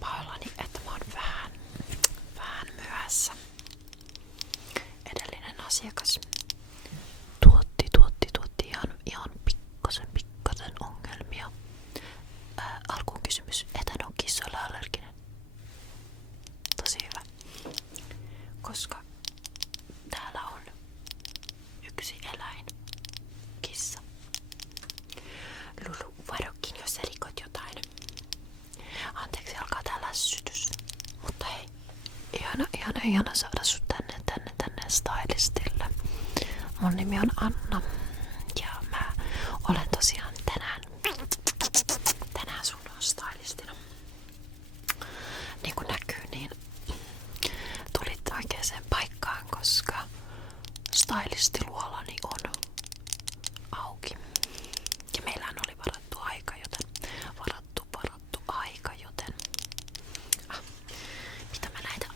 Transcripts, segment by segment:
pahoillani, että mä oon vähän myöhässä. Edellinen asiakas tuotti ihan pikkasen ongelmia. Alkuun kysymys, etän on kissoille allerginen. Tosi hyvä. Koska täällä on yksi eläin, kissa. Lulu, varokin jos rikot jotain. Anteeksi, alkaa tää lässytys. Mutta hei, ihana saada sut tänne stylistille. Mun nimi on Anna ja mä olen tosiaan tänään sun stylistina. Niin kuin näkyy, niin tulit oikeaan paikkaan, koska stylistiluolani on auki. Ja meillähän oli varattu aika, joten mitä mä näitä?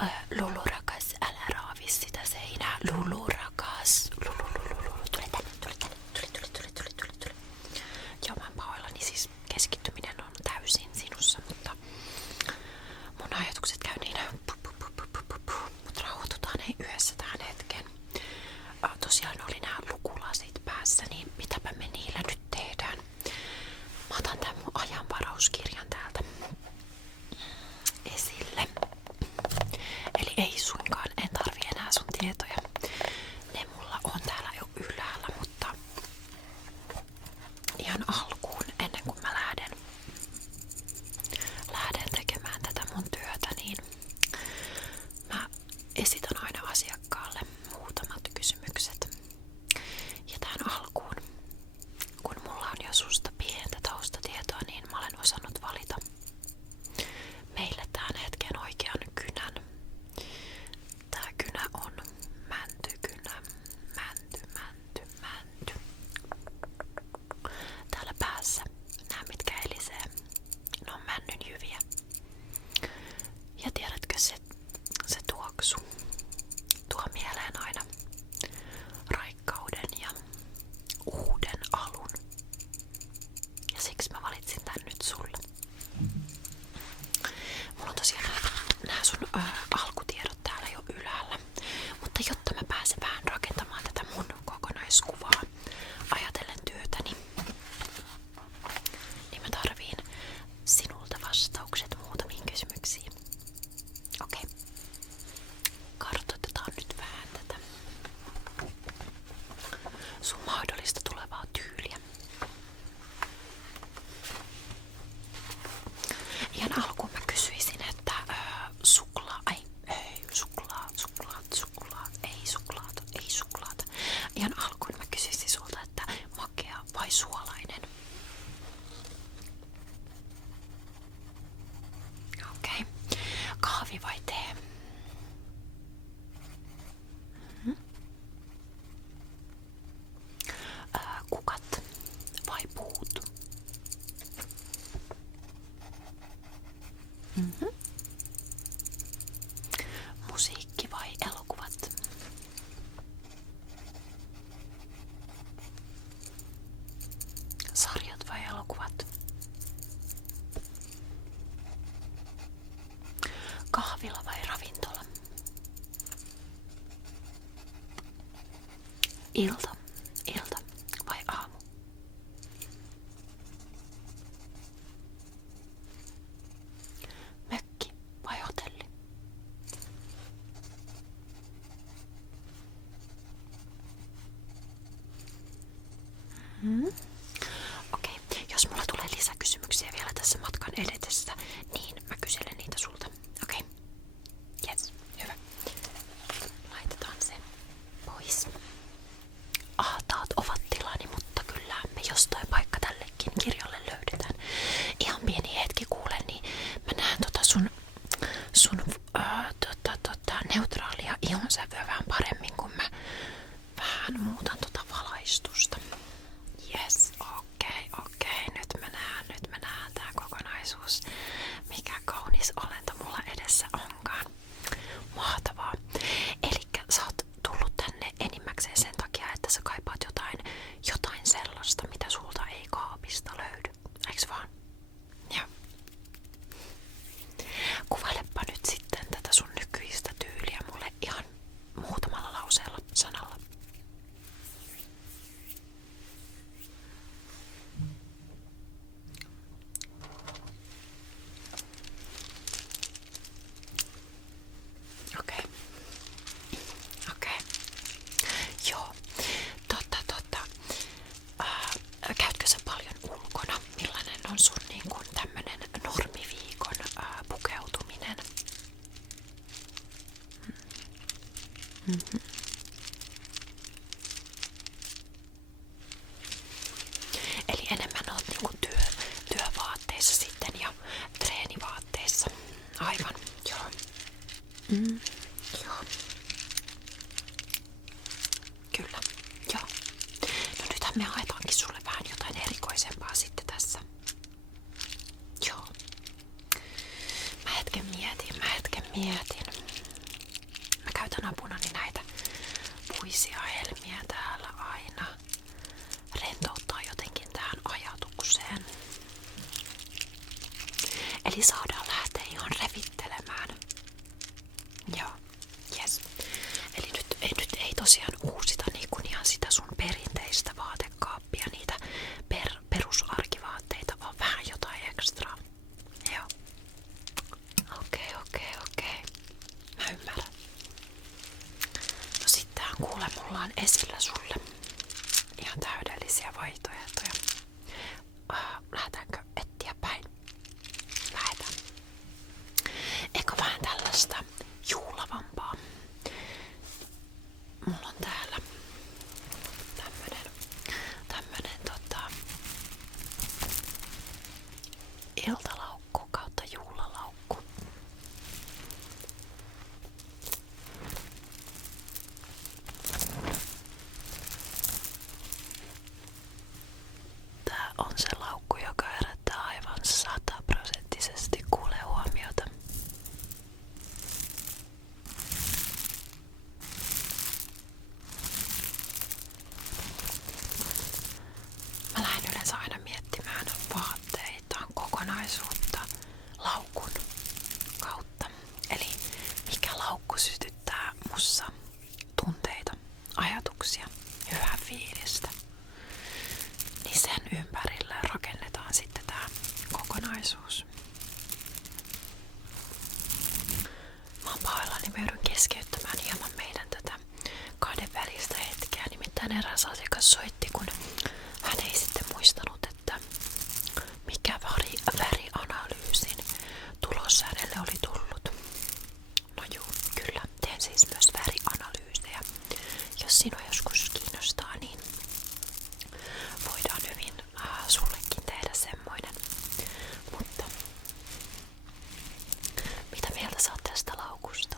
Lulu rakas, älä raavi sitä seinää. Lulu rakas. Tuli tänne. Joo, mä oon pahoillani, siis keskittyminen on täysin sinussa, mutta mun ajatukset käy niin mut rauhoitutaan yhdessä tähän hetkeen. Tosiaan oli nää lukulasit päässä, niin mitäpä me niillä nyt tehdään? Mä otan tän mun ajanvarauskirjan täältä esille. Eli ei suinkaan, en tarvii enää sun tietoja. Ne mulla on täällä jo ylhäällä, mutta ihan alkuun, ennen kuin mä lähden tekemään tätä mun työtä, niin mä esitän aina asiakkaalle muutamat kysymykset. Ja tähän alkuun, kun mulla on jo susta pientä taustatietoa, niin mä olen osannut valita meille tähän hetkeen oikean kynän. Tää kynä on mäntykynä. Mänty. Täällä päässä nää mitkä elisee, ne on männynjyviä. Ja tiedätkö se tuoksu tuo mieleen aina raikkauden ja uuden alun. Ja siksi mä valitsin tän nyt sulle. Mulla on tosiaan nää sun alkutiedot täällä jo ylhäällä. Mutta jotta mä pääsen vähän rakentamaan tätä mun kokonaiskuvaa ajatellen työtäni, niin mä tarviin sinulta vastaukset muutamiin kysymyksiin. Okei. Kartoitetaan nyt vähän tätä sun mahdollista tulevaa tyyliä. Ihan alkuun mä kysyisin, että ei suklaata. Ihan alkuun mä kysyisin sulta, että makea vai suolainen? Okei. Kahvi vai tee? Kukat vai puut? Musiikki vai elokuvat? Sarjat vai elokuvat? Kahvila vai ravintola? Ilta vai aamu? Mökki vai hotelli? Okei, jos mulla tulee lisäkysymyksiä vielä tässä matkan edetessä, niin mä kyselen niitä sulta. Okei? Yes, hyvä. Laitetaan se pois. Ahtaat ovat tilani, mutta kyllä me jostain paikka tällekin kirjalle löydetään. Ihan pieni hetki kuulen, niin mä näen sun neutraalia ihonsävyä vähän paremmin, kun mä vähän muutan valaistusta. Yes, okei. Nyt mä näen tää kokonaisuus. Mikä kaunis olento mulla edessä onkaan. Mahtavaa. Elikkä sä oot tullut tänne enimmäkseen sen takia, että sä kaipaat jotain sellaista, mitä sulta ei kaapista löydy. Eiks vaan? Joo. Mm-hmm. Eli enemmän oot niinku työvaatteissa sitten ja treenivaatteissa. Aivan, joo. Joo. Kyllä, joo. No nythän me haetaankin sulle vähän jotain erikoisempaa sitten tässä. Joo. Mä hetken mietin. Mä käytän apunani näitä puisia helmiä täällä aina. Rentouttaa jotenkin tähän ajatukseen. Eli saadaan lähteä ihan revittelemään. Joo, jes. Eli nyt ei tosiaan uusita niinku ihan sitä sun perinteistä vaatekaappia, niitä perusarkivaatteita, vaan vähän jotain ekstraa. Joo. Okei. Mä ymmärrän. No sittenhän kuule, mulla on esillä sulle ihan täydellisiä vaihtoehtoja. Lähdetäänkö etsiä päin? Lähdetään. Eikö vähän tällaista juhlavampaa? Mulla on täällä tämmönen iltalaukku kautta juhlalaukku. Tää on se laukku, joka herättää aivan 100% kuule huomiota. Mä lähden yleensä aina miettimään vaatteitaan kokonaisuutta laukun kautta. Eli mikä laukku sytyttää mussa tunteita, ajatuksia, hyvää fiilistä. Niin sen ympärille rakennetaan sitten tää kokonaisuus. Mä oon pahoillani, mä joudun keskeyttämään hieman meidän tätä kahdenvälistä hetkeä. Nimittäin eräs asiakas soitti, kun hän ei sitten muistanut, että mikä värianalyysin tulos hänelle oli tullut. No juu, kyllä, teen siis myös värianalyysejä. Jos sinua joskus kiinnostaa, niin voidaan hyvin sullekin tehdä semmoinen. Mutta mitä mieltä saat tästä laukusta?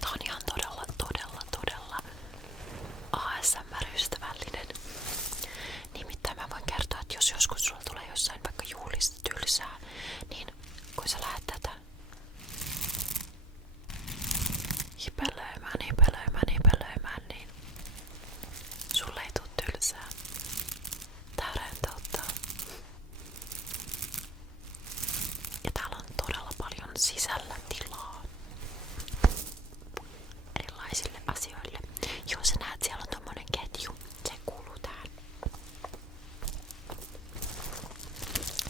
Tää on ihan todella ASMR-ystävällinen. Nimittäin mä voin kertoa, että jos joskus sulla tulee jossain vaikka juhlista tylsää, niin kun sä lähdet tätä hipelöimään, niin sulle ei tuu tylsää. Tää rentouttaa. Ja täällä on todella paljon sisällä tilaa erilaisille asioille. Joo, sä näet, siellä on tommonen ketju. Se kuuluu tähän.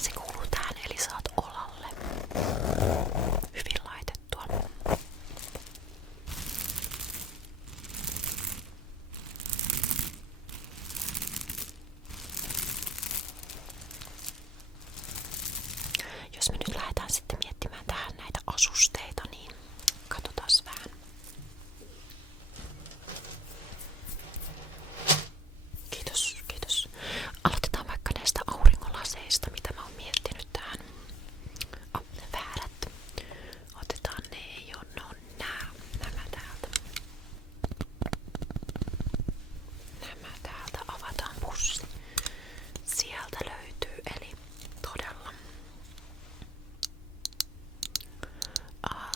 Se kuuluu tähän, eli saat olalle. Hyvin laitettua. Jos me nyt lähdetään sitten miettimään tähän näitä asusteita, niin katsotaas vähän. Kiitos. Aloitetaan vaikka näistä auringonlaseista, mitä mä oon miettinyt tähän. Ne väärät. Otetaan ne, nämä täältä. Nämä täältä, avataan pussi. Sieltä löytyy, eli todella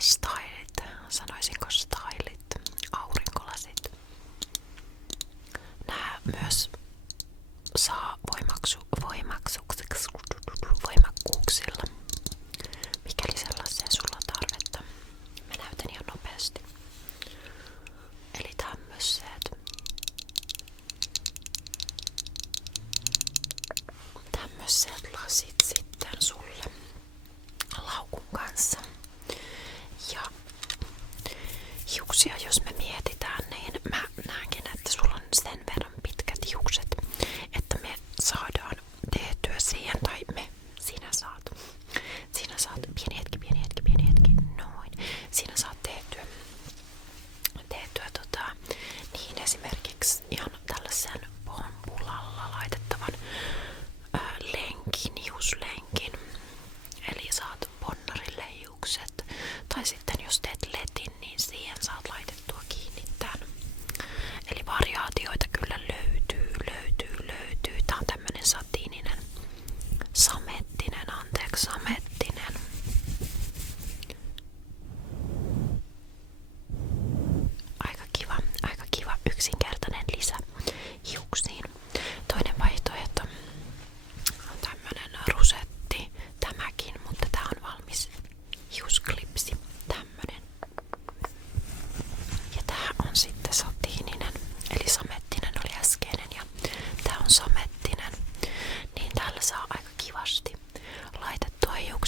stylit, sanoisinko stylit, aurinkolasit. Nää myös saa voimakkuuksilla, mikäli sellaiseen sulla on tarvetta. Mä näytän ihan nopeasti. Eli tämmöiset lasit sitten sulle laukun kanssa. Ja hiuksia, jos me mietitään, niin mä näenkin, että sulla on sen verran pitkät hiukset, että me saadaan tehtyä siihen, tai sinä saat. Pieni hetki. aika samettinen. Aika kiva yksinkertainen lisä hiuksiin. Toinen vaihtoehto on tämmönen rusetti, tämäkin, mutta tää on valmis hiusklipsi, tämmönen. Ja tää on sitten satiininen, eli samettinen oli äskeinen ja tää on samettinen. Niin täällä saa aika kivasti laitettua hiukset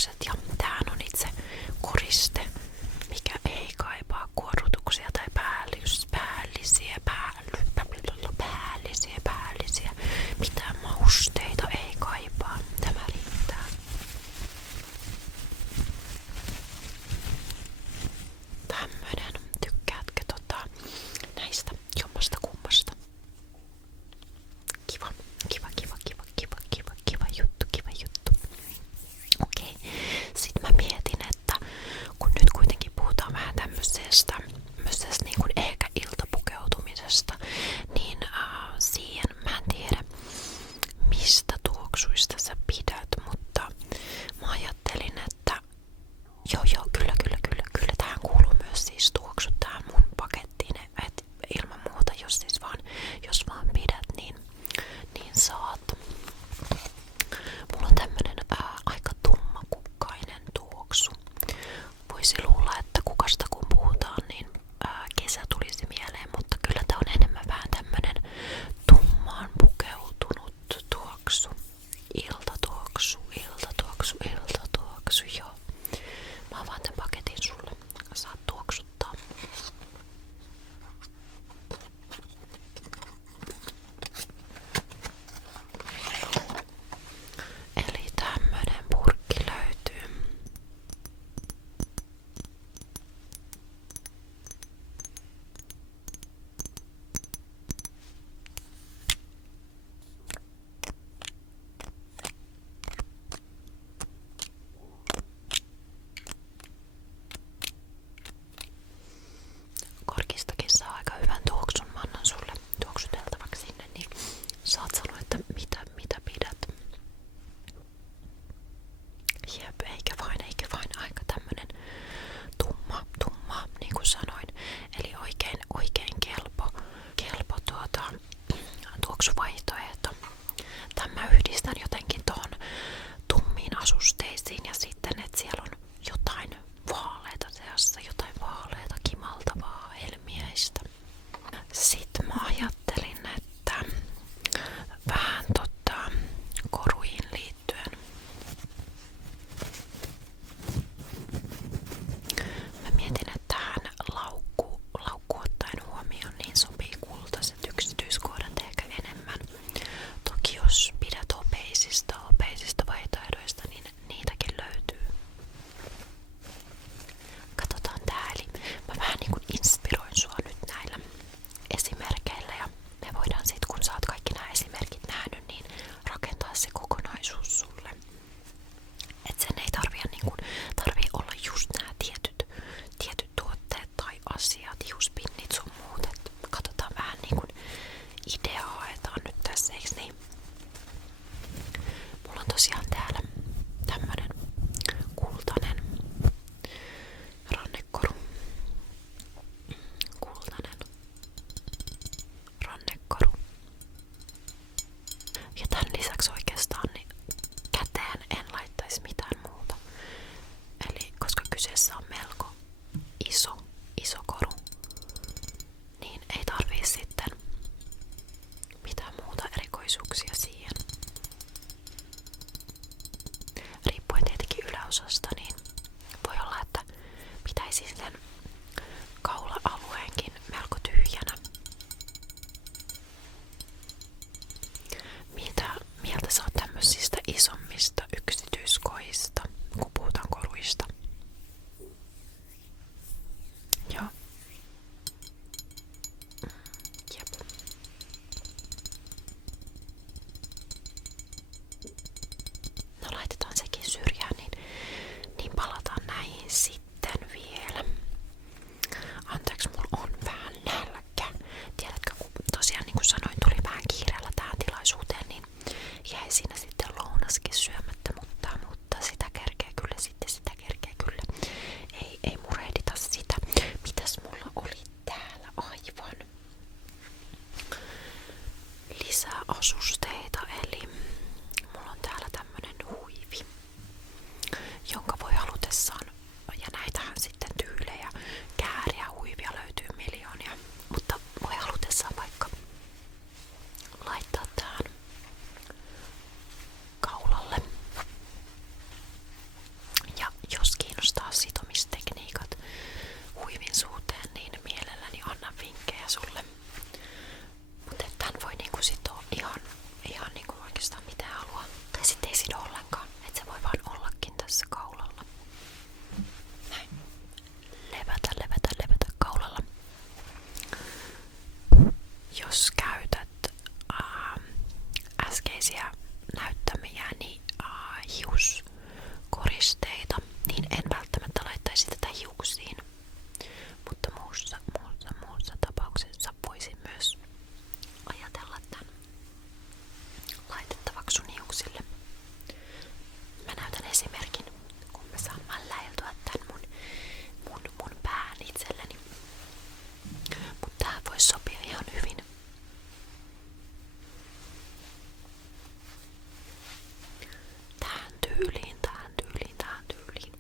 tyyliin, tähän tyyliin, tähän tyyliin.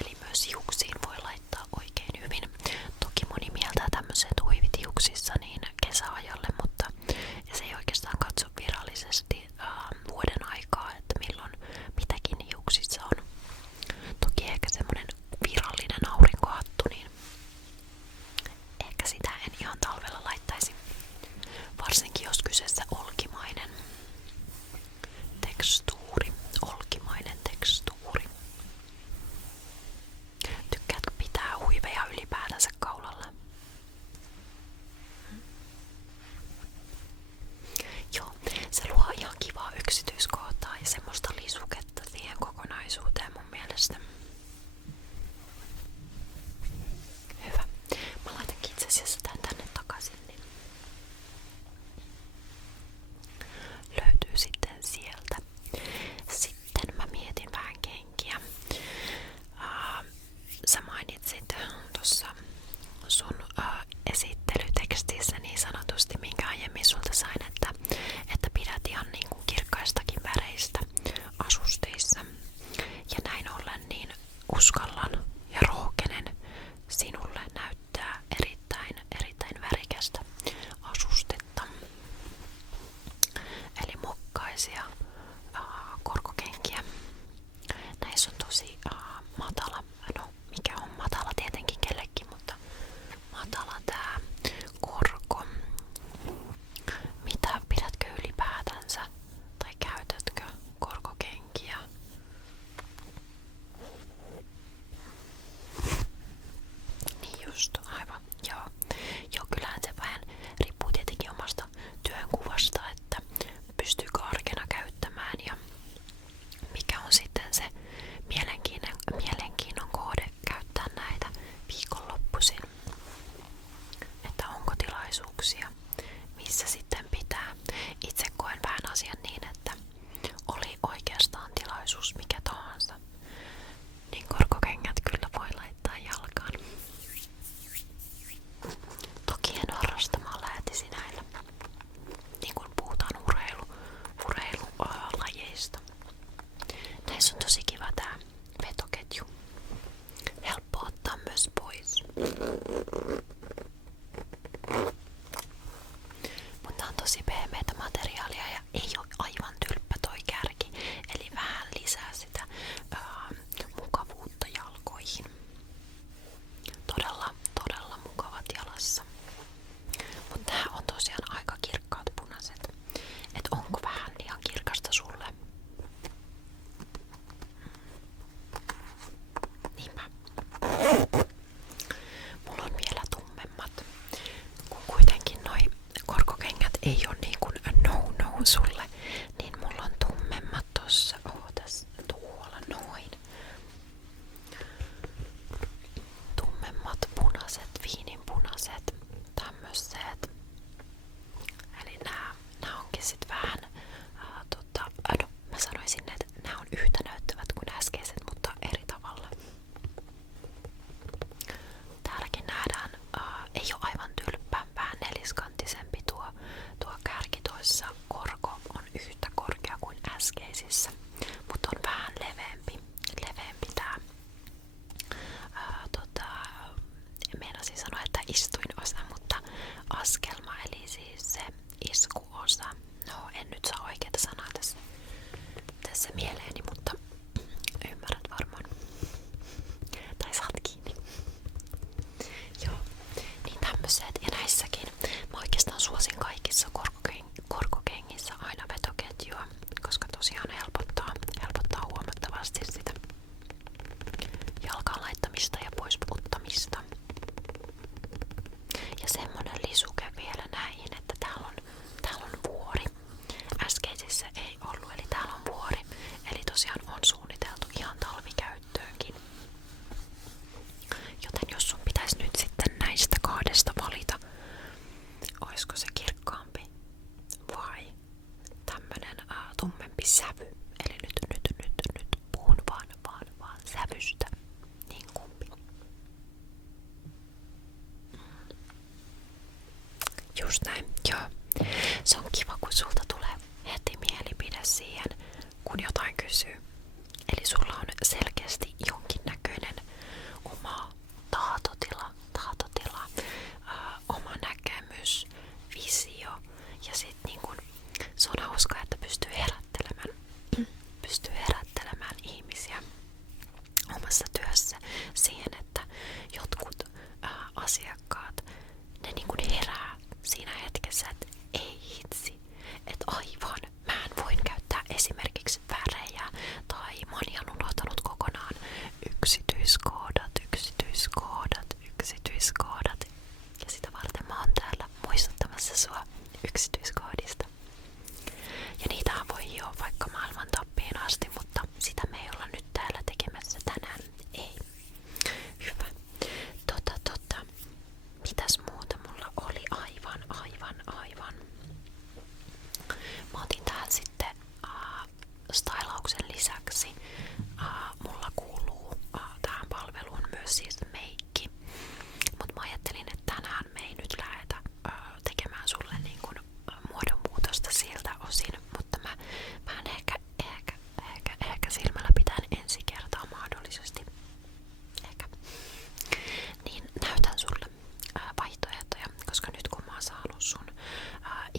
Eli myös hiuksiin voi laittaa oikein hyvin. Toki moni mieltää tämmöiset huivit hiuksissa niin kesäajalle, mutta se ei oikeastaan katso virallisesti vuoden aikaa, että milloin mitäkin hiuksissa on. Toki ehkä semmonen virallinen aurinkohattu, niin ehkä sitä en ihan talvella laittaisi. Varsinkin jos kyseessä olkimainen tekstuuri. Olkimainen tekstuuri. Tykkäätkö pitää huiveja ylipäätänsä kaulalla? Joo, se luo ihan kivaa yksityiskohtaa ja semmoista lisuketta siihen kokonaisuuteen mun mielestä. Hyvä. Mä laitankin itse asiassa tän tänne takaisin, niin löytyy sitten sieltä. Sitten mä mietin vähän kenkiä. Sä mainitsit tuossa sun esittelytekstissä niin sanotusti, minkä aiemmin sulta sain, että pidät ihan niin kuin kirkkaistakin väreistä asusteissa. Ja näin ollen niin uskallan ja rohkenen sinulle näyttää erittäin värikästä asustetta. Eli mokkaisia korkokenkiä. Näissä on tosi matala, no mikä on matala tietenkin kellekin, mutta matala tää korko. Mitä pidätkö ylipäätänsä tai käytätkö korkokenkiä? Niin just, aivan, joo. Joo, kyllähän se vähän riippuu tietenkin omasta työnkuvasta, että pystyykö arkena käyttämään ja mikä on sitten se mielenkiinnon kohde käyttää näitä viikonloppuisin. Että onko tilaisuuksia, missä sitten pitää. Itse koen vähän asian niin, että oli oikeastaan tilaisuus mikä tahansa, niin korkokengät kyllä voi laittaa jalkaan. Toki en harrastamaan lähtisi näillä, niin kun puhutaan urheilulajeista. Näissä on tosi kiva tää vetoketju. Helppo ottaa myös pois. Mutta on tosi pehmeätä materiaalia ja ei ole aivan tylppä toi kärki. Eli vähän lisää sitä mukavuutta jalkoihin. Todella mukavat jalassa. Mutta nää on tosiaan aika kirkkaat punaiset. Et onko vähän liian kirkasta sulle? Niinpä. Mulla on vielä tummemmat. Kun kuitenkin noi korkokengät ei oo niin kuin no sulle, niin mulla on tummemmat tossa. Ootas tuolla noin. Tummemmat punaiset, viininpunaiset, tämmöiset. Eli nää onkin sit vähän, no mä sanoisin, että nää on yhtä näyttävät kuin äskeiset, mutta eri tavalla. Täälläkin nähdään, ei oo aivan tylppä, vähän neliskantisempi tuo kärki toissa. Korko on yhtä korkea kuin äskeisissä, mutta on vähän leveämpi tää. Meinasin sanoa, että istuinosa, mutta askelma, eli siis se iskuosa. No, en nyt saa oikeita sanaa tässä mieleeni, mutta ymmärrät varmaan. Tai saat kiinni. Joo, niin tämmöiset. Ja näissäkin mä oikeastaan suosin kaikissa korkokengissä aina vetoketjua, koska tosiaan helpottaa huomattavasti sitä jalkaan laittamista ja pois puttamista. Ja semmonen lisuke vielä näihin, että täällä on vuori. Äskeisissä ei ollut, eli täällä on vuori. Eli tosiaan on suunniteltu ihan talvikäyttöönkin. Joten jos sun pitäisi nyt sitten näistä kahdesta valita, oisko se kirkkaampi vai tämmönen tummempi sävy. Eli nyt puhun vaan sävystä. Niin kumpi. Just näin, joo. Se on kiva, kun sulta tulee heti mielipide siihen, kun jotain pystyy herättelemään ihmisiä omassa työssä siihen, että jotkut asiakkaat, ne niin kuin herää siinä hetkessä, että ei hitsi, että aivan, mä voin käyttää esimerkiksi värejä tai mä oon ihan unohtanut kokonaan yksityiskohdat ja sitä varten mä oon täällä muistuttamassa sua yksityiskohdista. Ja niitähän voi hioa vaikka maailman tappiin asti, mutta sitä me ei olla nyt täällä tekemässä tänään. Ei. Hyvä. Mitäs muuta mulla oli? Aivan. Mä otin tähän sitten stylauksen lisäksi. Mulla kuuluu tähän palveluun myös siis meikki. Mut mä ajattelin, että tänään me ei nyt lähdetä tekemään sulle niin kun muodonmuutosta siltä osin, mutta mä ehkä silmällä pitäen ensi kertaa mahdollisesti. Ehkä. Niin näytän sulle vaihtoehtoja, koska nyt kun mä oon saanut sun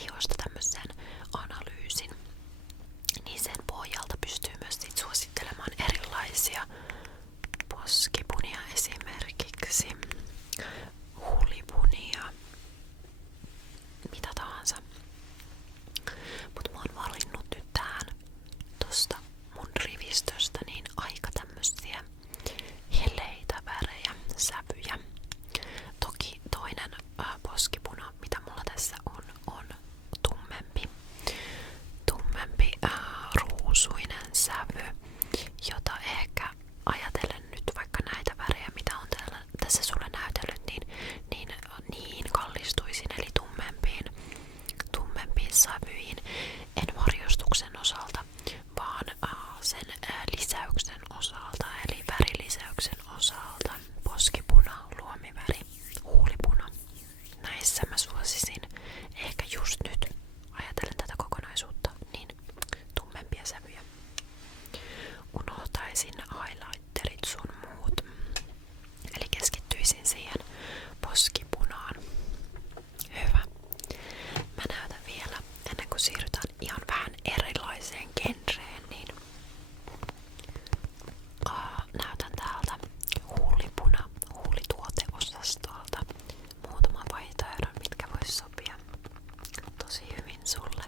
ihosta tämmösen analyysin, niin sen pohjalta pystyy myös sit suosittelemaan erilaisia poskipunia esimerkiksi, huulipunia, mitä tahansa. Mut mä oon valinnut nyt tähän tosta mun rivistöstä niin aika tämmösiä heleitä värejä, sävyjä. Toki toinen poskipuna, mitä mulla tässä on tummempi ruusuinen sävy, jota ehkä ajatellen nyt vaikka näitä värejä, mitä on tässä sulle näytellyt, niin kallistuisin, eli tummempiin sävyihin, en varjostuksen osalta, vaan sen lisäyksen osalta, eli värilisäyksen osalta, poskipuna, luomiväri, huulipuna. Näissä mä suosisin ehkä just nyt, ajatellen tätä kokonaisuutta, niin tummempia sävyjä. Unohtaisin highlighterit sun muut, eli keskittyisin siihen poskipunaan. Hyvä. Mä näytän vielä, ennen kuin siirrytään ihan vähän erilaiseen genreen, niin näytän täältä huulituoteosastolta muutaman vaihtoehdon, mitkä vois sopia tosi hyvin sulle.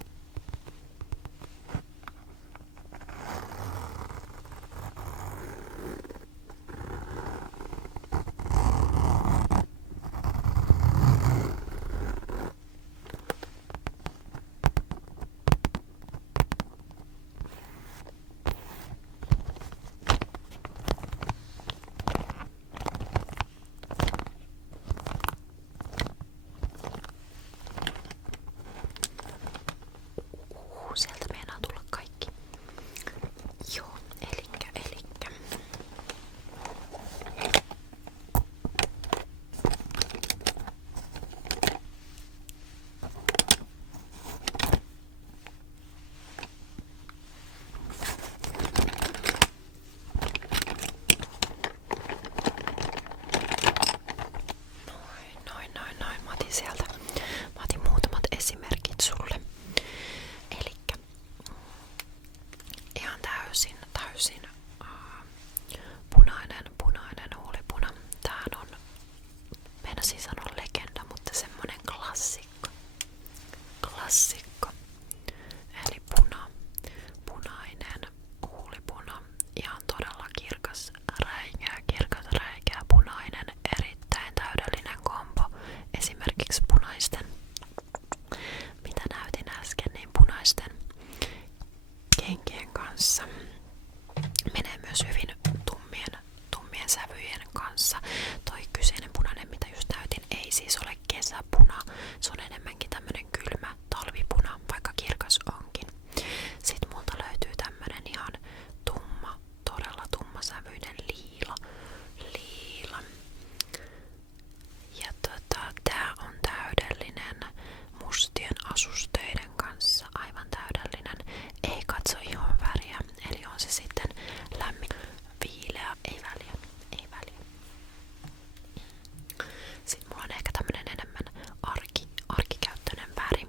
Sieltä meinaa tulla kaikki. Joo, elikkä. Noin. Mä otin muutamat esimerkit sulle. Elikkä ihan täysin punainen huulipuna. Tää on, meinasin sanoa legenda, mutta semmonen klassikko. Eli punainen huulipuna. Ihan todella kirkas räikeä punainen. Erittäin täydellinen kombo. Esimerkiksi punaisten, mitä näytin äsken, niin punaisten kenkien kanssa. Menee myös hyvin tummien sävyjen kanssa. Toi kyseinen punainen, mitä just näytin, ei siis ole kesäpuna. Se on enemmänkin tämmönen kylmä talvipuna, vaikka kirkas onkin. Sitten multa löytyy tämmönen ihan todella tummasävyinen liila. Ja tää on täydellinen mustien asusteiden kanssa, aivan täydellinen. Ei katso ihon väriä, eli on se sitten lämmin, viileä, ei väliä. Sitten mulla on ehkä tämmönen enemmän arkikäyttöinen väri.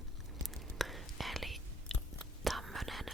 Eli tämmönen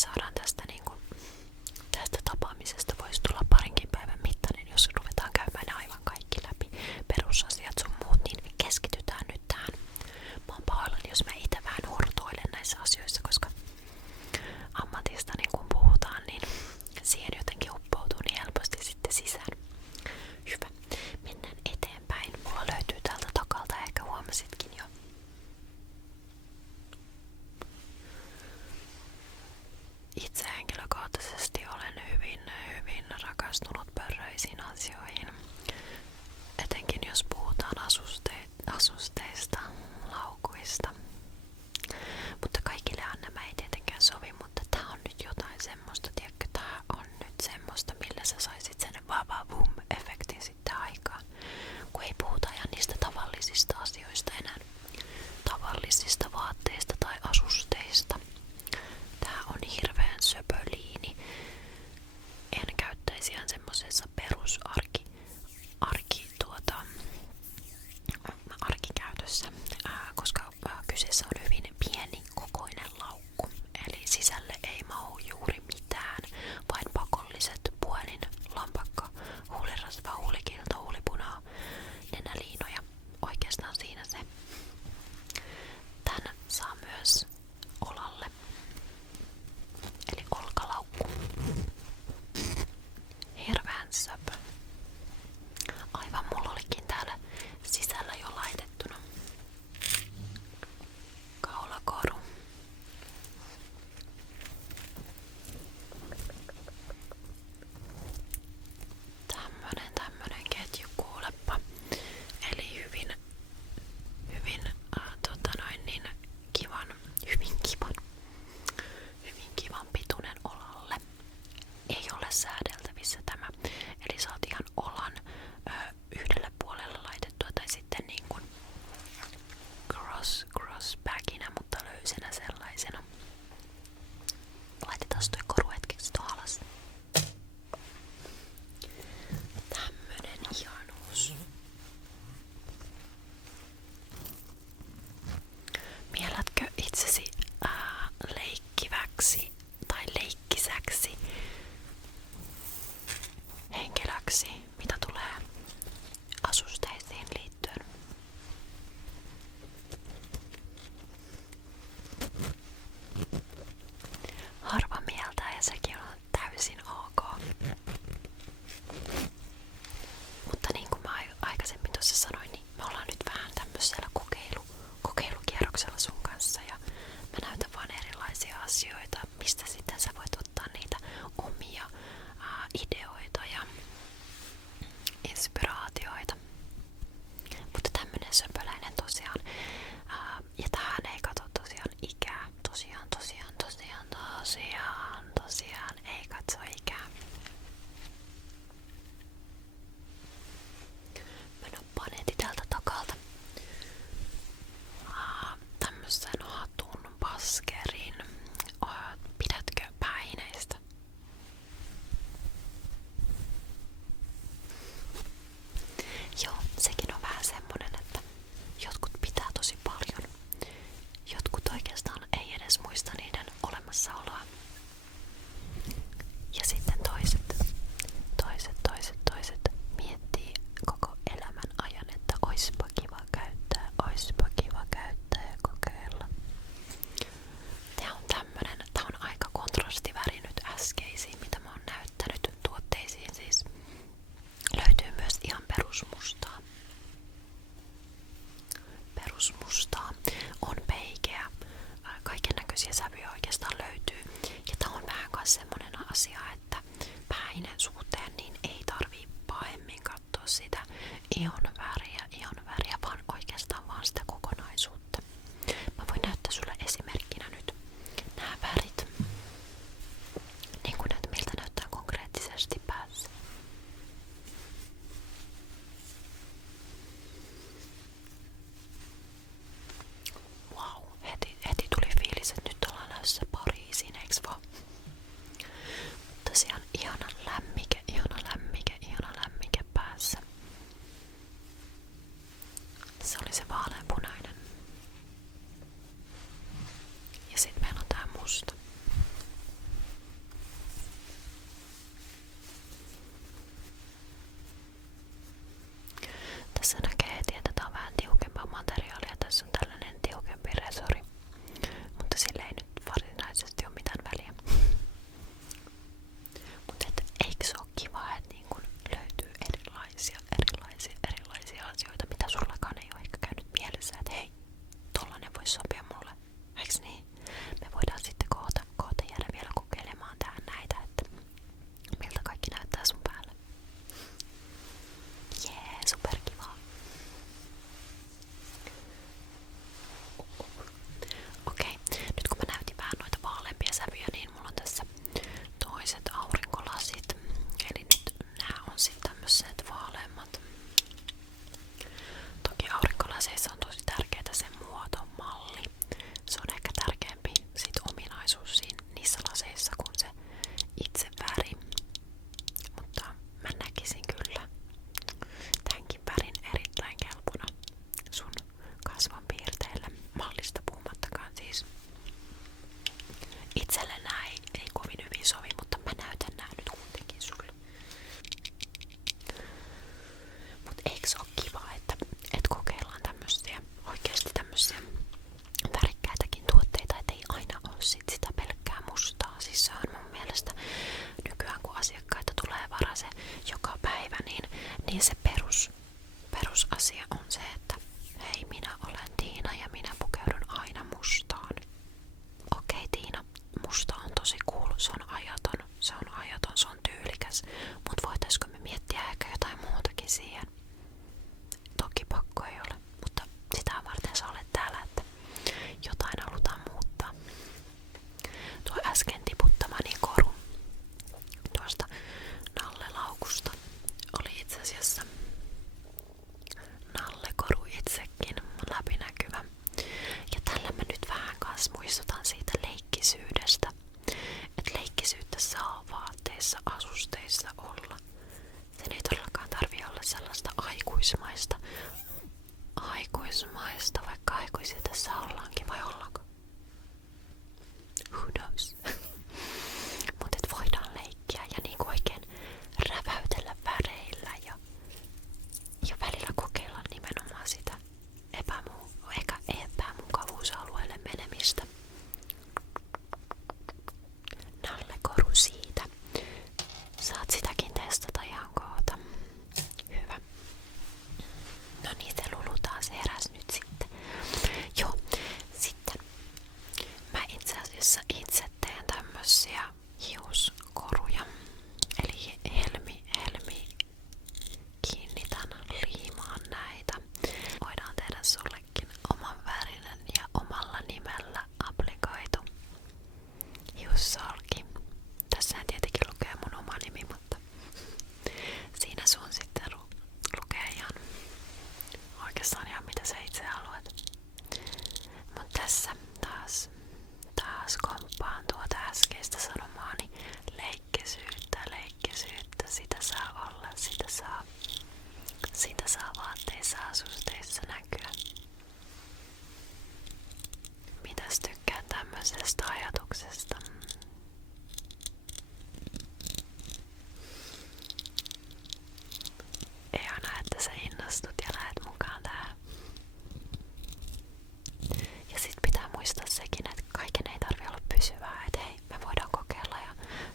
saadaan tästä niinku, tästä tapaamisesta voisi tulla parinkin päivän mittainen, jos ruvetaan käymään aivan kaikki läpi, perusasiat sun muut, niin keskitytään nyt tähän. Mä oon pahoillani, jos mä itse vähän hurtoilen näissä asioissa, koska ammatista niin kun puhutaan, niin siihen jotenkin uppoutuu niin helposti sitten sisään. Hyvä, mennään eteenpäin. Mulla löytyy täältä takalta, ehkä huomasitkin jo.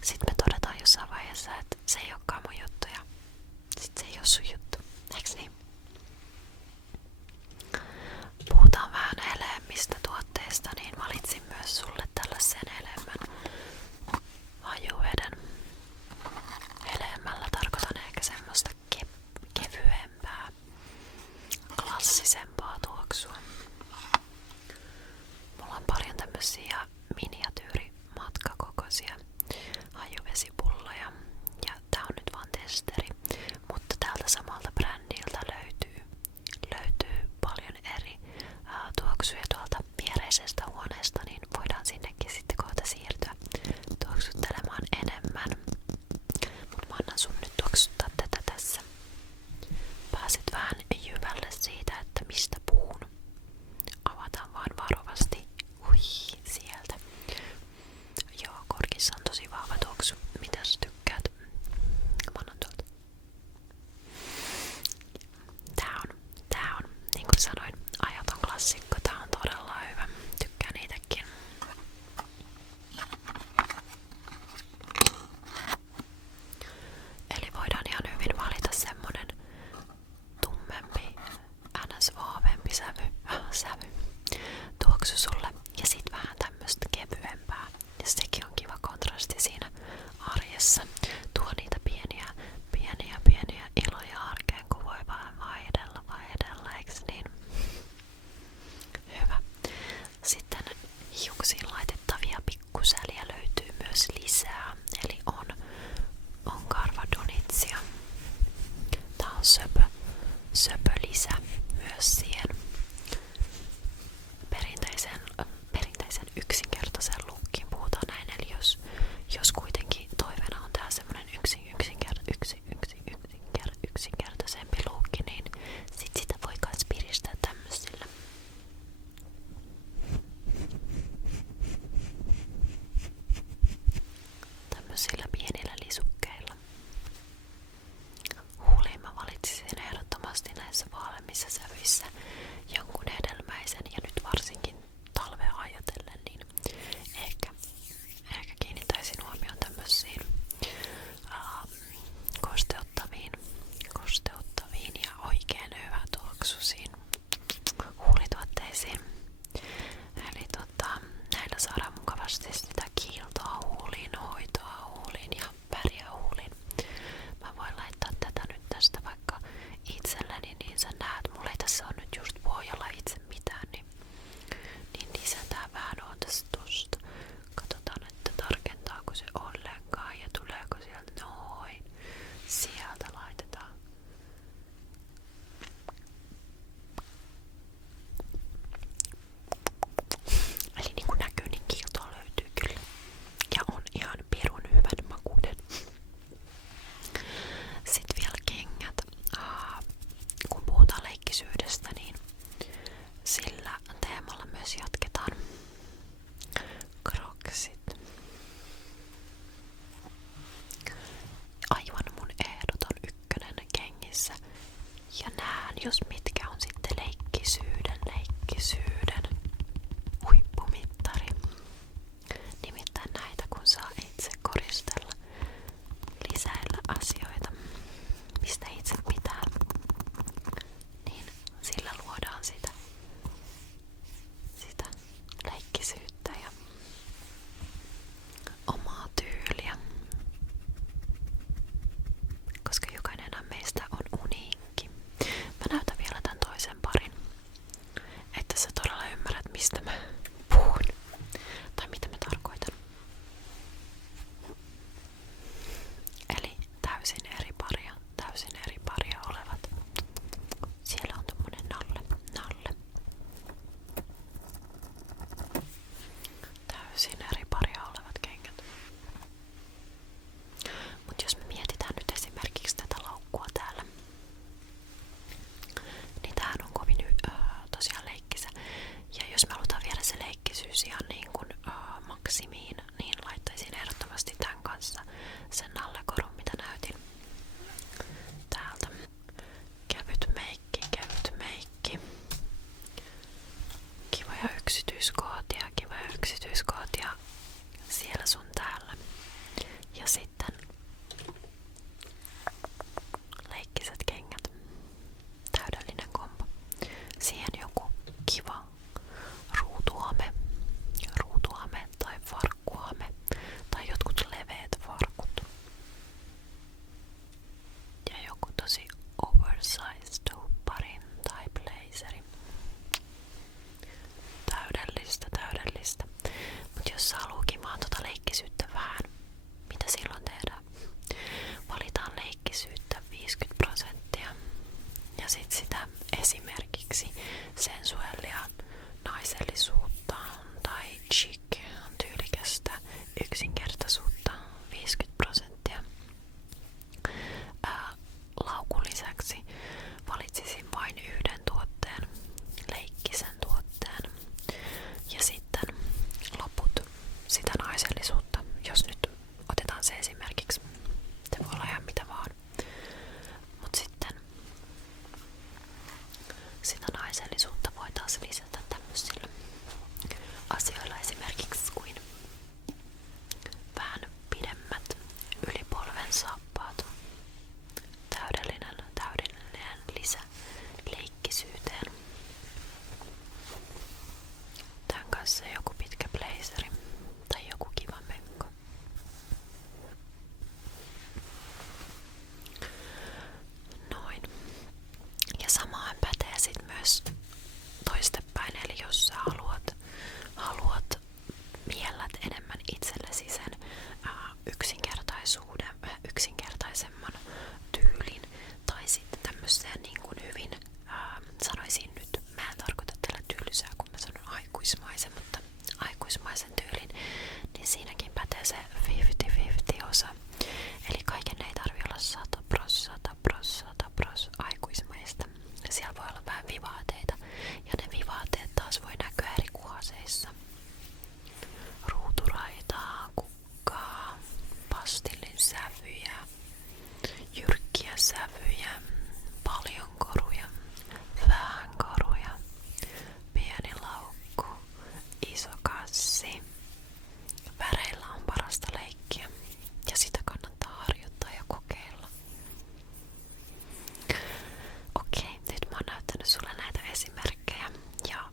Sitten me todetaan jossain vaiheessa, että se ei olekaan mun juttu ja sit se ei oo sun juttu. Eiks niin? Puhutaan vähän helemmistä tuotteista, niin valitsin myös sulle tällaisen helemmän hajuveden. Helemmällä tarkoitan ehkä semmoista kevyempää, klassisempaa tuoksua. Mulla on paljon tämmösiä miniatyyrimatkakokoisia hajuvesipulloja ja tää on nyt vaan testeri, mutta täältä samalta brändiltä löytyy paljon eri tuoksuja tuolta viereisestä huoneesta, niin voidaan sinnekin sitten kohta siirtyä tuoksuttelemaan enemmän. Mut mä annan sun nyt tuoksuttaa tätä tässä. Pääset vähän jyvälle siitä, että mistä puhun. Avataan vaan varovasti. Ui, sieltä. Joo, korkissa on tosi vahva tuoksu. Mitäs tykkäät? Mä annan tuolta. Tää on, niin kuin sanoin, ajaton klassikko. Tää on todella hyvä. Tykkään niitäkin. Eli voidaan ihan hyvin valita semmonen tummempi, vahvempi sävy tuoksu sulle ja sit vähän tämmöstä kevyempää. Ja sekin on kiva kontrasti siinä arjessa. Tuo niitä pieniä iloja arkeen, kun voi vähän vaihdella, eiks niin? Hyvä. Sitten hiuksiin laitettavia pikkusäliä löytyy myös lisää. Eli on Karvadonitsia. Tää on söpö lisä myös siihen perinteisen yksinkertaisen lukkiin puhutaan näin. Eli jos kuitenkin toiveena on tää semmonen yksinkertaisempi lukki, niin sit sitä voi kans piristää tämmösillä. Tämmösillä pienillä lisukkeilla. Huuliin mä valitsisin ehdottomasti näissä vaaleammissa sävyissä jonkun hedelmäisen ja nyt varsinkin talvea ajatellen, niin ehkä kiinnittäisin huomioon tämmösiin kosteuttaviin ja oikein hyvätuoksuisiin huulituotteisiin. Eli näillä saadaan mukavasti sitä kiiltoa huuliin, hoitoa huuliin ja väriä huuliin. Mä voin laittaa tätä nyt tästä vaikka itselleni, niin sä näet, mulla ei tässä on nyt just pohjalla itse mitään, niin lisätään vähän tosta. Katsotaan, että tarkentaako se ollenkaan ja tuleeko sieltä noin. Sieltä laitetaan. Eli niin kuin näkyy, niin kiiltoa löytyy kyllä. Ja on ihan pirun hyvän makuinen. Sitten vielä kengät. Kun puhutaan leikkisyydestä, niin sillä teemalla myös jatketaan. Crocsit. Aivan mun ehdoton ykkönen kengissä. Ja näen, jos mitkä on sitten leikkisyyden huippumittari. Nimittäin näitä kun saa itse koristella, lisäillä asioita, mistä itse pitää, niin sillä luodaan sitä leikkisyyttä ja omaa tyyliä. Koska jokainenhan meistä on uniikki. Mä näytän vielä saappaat. Täydellinen lisä leikkisyyteen. Tän kanssa joku pitkä blazeri tai joku kiva mekko. Noin. Ja samaan pätee sit myös toistepäin, eli jos sä haluat miellät enemmän itsellesi sen yksinkertaisemman tyylin, tai sitten tämmöisen niin kuin hyvin, sanoisin nyt, mä en tarkoita tällä tylsää, kun mä sanon aikuismaisen, mutta aikuismaisen tyylin, niin siinäkin pätee se 50-50 osa. Eli kaiken ei tarvi olla 100% aikuismaista. Siellä voi olla vähän vivaateita, ja ne vivaateet taas voi näkyä eri kuoseissa. Ruuturaitaa, kukkaa, pastillin sävyjä, jyrkkiä sävyjä, paljon koruja, vähän koruja, pieni laukku, iso kassi. Väreillä on parasta leikkiä ja sitä kannattaa harjoittaa ja kokeilla. Okei, nyt mä oon näyttänyt sulle näitä esimerkkejä ja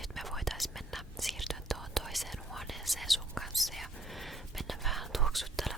nyt me voitais siirtyä tuohon toiseen huoneeseen sun kanssa ja mennä vähän tuoksuttelemaan